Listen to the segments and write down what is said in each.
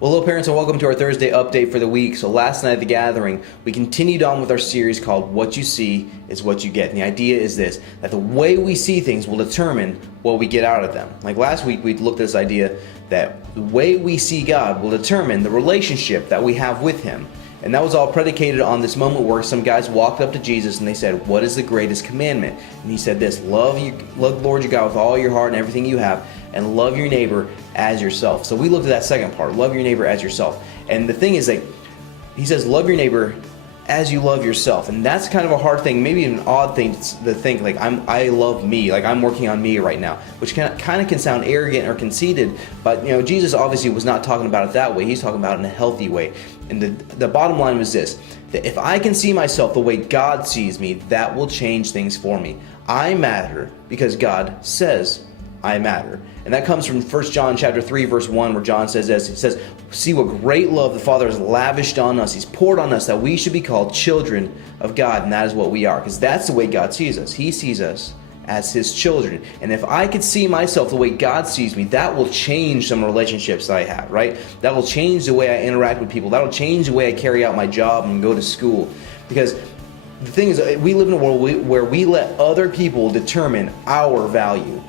Well, hello parents, and welcome to our Thursday update for the week. So last night at the gathering, we continued on with our series called What You See is What You Get. And the idea is this, that the way we see things will determine what we get out of them. Like last week, we looked at this idea that the way we see God will determine the relationship that we have with Him. And that was all predicated on this moment where some guys walked up to Jesus and they said, what is the greatest commandment? And He said this, love the Lord your God with all your heart and everything you have, and love your neighbor as yourself. So we looked at that second part, love your neighbor as yourself. And the thing is that He says, love your neighbor as you love yourself. And that's kind of a hard thing, maybe an odd thing to think, like I love me, like I'm working on me right now, which kind of can sound arrogant or conceited, but Jesus obviously was not talking about it that way. He's talking about it in a healthy way. And the bottom line was this, that if I can see myself the way God sees me, that will change things for me. I matter because God says I matter. And that comes from 1 John chapter 3 verse 1, where John says this. He says, see what great love the Father has lavished on us. He's poured on us that we should be called children of God. And that is what we are, because that's the way God sees us. He sees us as His children. And if I could see myself the way God sees me, that will change some relationships that I have, right? That will change the way I interact with people. That will change the way I carry out my job and go to school. Because the thing is, we live in a world where we let other people determine our value.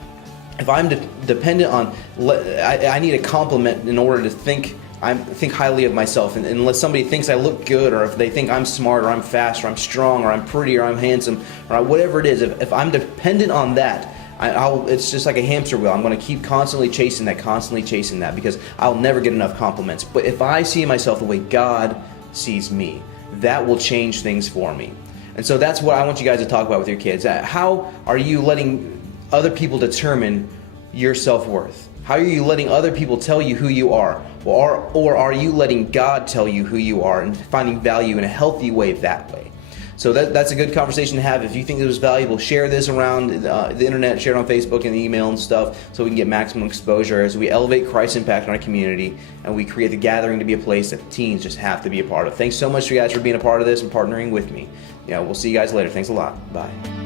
If I'm dependent on, I need a compliment in order to think highly of myself, and unless somebody thinks I look good, or if they think I'm smart, or I'm fast, or I'm strong, or I'm pretty, or I'm handsome, or whatever it is, if I'm dependent on that, it's just like a hamster wheel. I'm going to keep constantly chasing that, because I'll never get enough compliments. But if I see myself the way God sees me, that will change things for me. And so that's what I want you guys to talk about with your kids. How are you letting other people determine your self-worth? How are you letting other people tell you who you are? Or are you letting God tell you who you are and finding value in a healthy way that way? So that's a good conversation to have. If you think it was valuable, share this around the internet, share it on Facebook and email and stuff, so we can get maximum exposure as we elevate Christ's impact on our community and we create the gathering to be a place that teens just have to be a part of. Thanks so much, you guys, for being a part of this and partnering with me. We'll see you guys later. Thanks a lot. Bye.